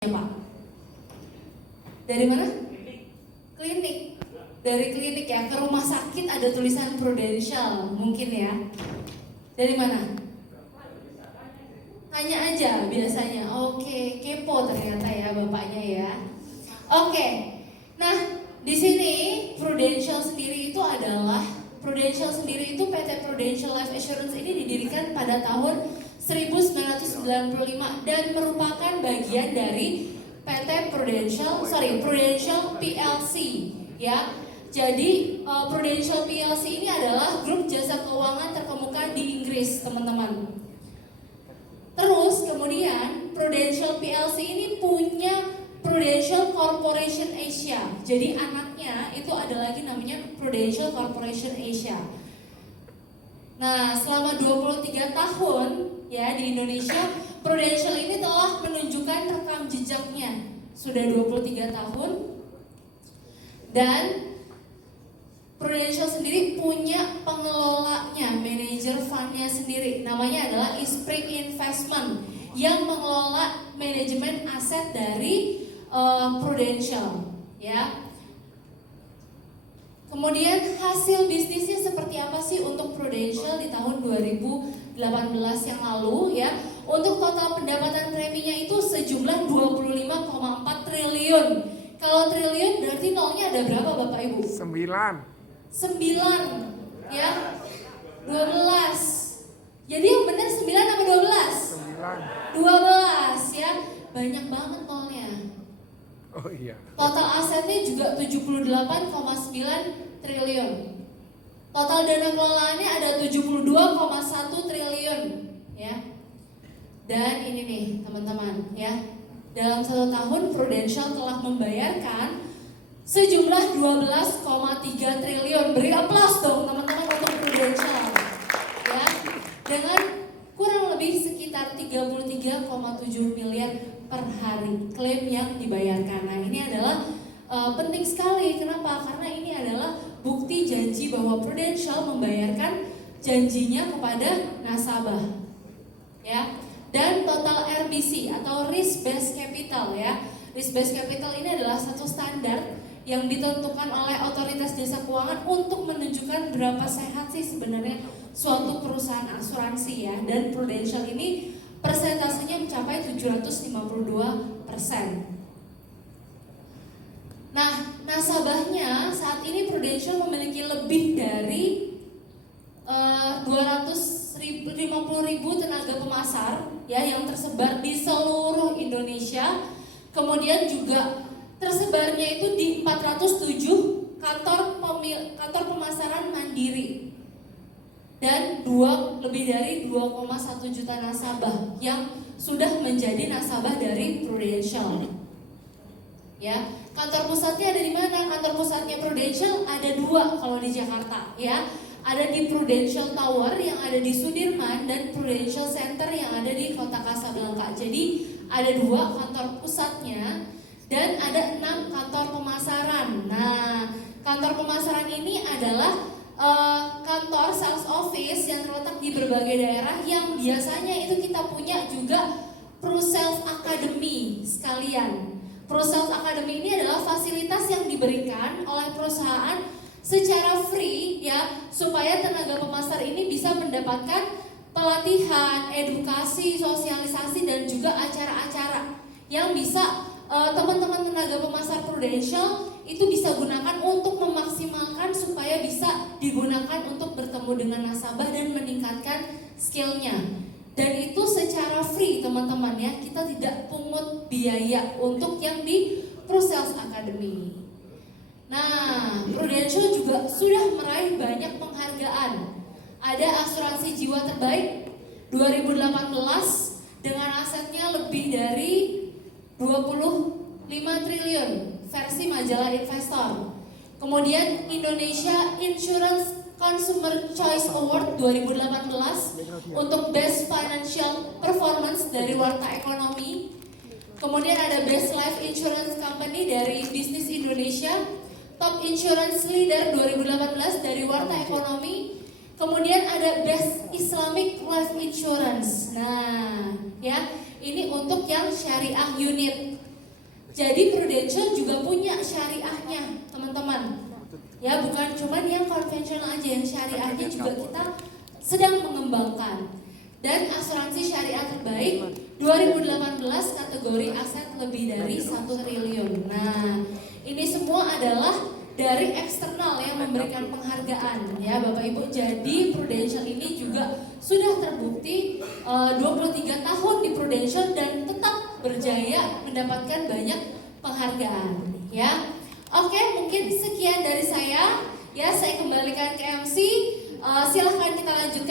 Ya Pak, dari mana? Klinik. Dari klinik ya, ke rumah sakit ada tulisan Prudential mungkin ya. Dari mana? Tanya aja biasanya. Oke, kepo ternyata ya bapaknya ya. Oke, nah di sini Prudential sendiri itu PT Prudential Life Assurance ini didirikan pada tahun 1995 dan merupakan bagian dari Prudential PLC ya. Jadi Prudential PLC ini adalah grup jasa keuangan terkemuka di Inggris, teman-teman. Terus kemudian Prudential PLC ini punya Prudential Corporation Asia. Jadi anaknya itu ada lagi namanya Prudential Corporation Asia. Nah, selama 23 tahun ya di Indonesia, Prudential ini telah menunjukkan rekam jejaknya. Sudah 23 tahun. Dan Prudential sendiri punya pengelolanya, manajer fundnya sendiri. Namanya adalah Spring Investment yang mengelola manajemen aset dari Prudential ya. Kemudian hasil bisnisnya seperti apa sih untuk Prudential di tahun 2018 yang lalu ya. Untuk total pendapatan preminya itu sejumlah 25,4 triliun. Kalau triliun berarti nolnya ada berapa Bapak Ibu? 9 ya. 12. Jadi yang benar 9 apa 12? 12 ya. Banyak banget nolnya. Oh iya. Total asetnya juga 78,9 triliun. Total dana kelolaannya ada 72,1 triliun ya. Dan ini nih teman-teman ya. Dalam 1 tahun Prudential telah membayarkan sejumlah 12,3 triliun. Beri aplaus dong teman-teman untuk Prudential ya. Dengan kurang lebih sekitar 33,7 miliar per hari klaim yang dibayarkan. Nah ini adalah penting sekali. Kenapa? Karena ini adalah bukti janji bahwa Prudential membayarkan janjinya kepada nasabah ya. Dan total RBC atau Risk Based Capital ya. Risk Based Capital ini adalah satu standar yang ditentukan oleh otoritas jasa keuangan untuk menunjukkan berapa sehat sih sebenarnya suatu perusahaan asuransi ya. Dan Prudential ini persentasenya mencapai 752%. Nah, nasabahnya saat ini Prudential memiliki lebih dari 250.000 tenaga pemasar ya yang tersebar di seluruh Indonesia. Kemudian juga tersebarnya itu di 407 kantor pemasaran mandiri. Dan lebih dari 2,1 juta nasabah yang sudah menjadi nasabah dari Prudential. Ya, kantor pusatnya ada di mana? Kantor pusatnya Prudential ada 2 kalau di Jakarta, ya. Ada di Prudential Tower yang ada di Sudirman dan Prudential Center yang ada di Kota Kasablanka. Jadi ada 2 kantor pusatnya dan ada 6 kantor pemasaran. Nah, kantor pemasaran ini adalah kantor sales office yang terletak di berbagai daerah yang biasanya itu kita punya juga Pro-Sales Academy sekalian. Pro-Sales Academy ini adalah fasilitas yang diberikan oleh perusahaan secara free ya, supaya tenaga pemasar ini bisa mendapatkan pelatihan, edukasi, sosialisasi dan juga acara-acara yang bisa teman-teman tenaga pemasar Prudential itu bisa gunakan untuk memaksimalkan supaya bisa digunakan untuk bertemu dengan nasabah dan meningkatkan skillnya. Dan itu secara free teman-teman ya, kita tidak pungut biaya untuk yang di Pro-Sales Academy. Nah, Prudential juga sudah meraih banyak penghargaan. Ada asuransi jiwa terbaik 2018 dengan asetnya lebih dari 25 triliun versi majalah Investor. Kemudian Indonesia Insurance Consumer Choice Award 2018 untuk Best Financial Performance dari Warta Ekonomi. Kemudian ada Best Life Insurance Company dari Bisnis Indonesia, Top Insurance Leader 2018 dari Warta Ekonomi. Kemudian ada Best Islamic Life Insurance. Nah, ya, ini untuk yang syariah unit. Jadi Prudential juga punya syariahnya, teman-teman. Ya, bukan cuman yang konvensional aja, yang syariahnya juga kita sedang mengembangkan. Dan asuransi syariah terbaik 2018 kategori aset lebih dari 1 triliun. Nah, ini semua adalah dari eksternal yang memberikan penghargaan ya Bapak Ibu. Jadi Prudential ini juga sudah terbukti 23 tahun di Prudential dan tetap berjaya mendapatkan banyak penghargaan ya. Oke, mungkin sekian dari saya ya, saya kembalikan ke MC. Silahkan kita lanjutkan.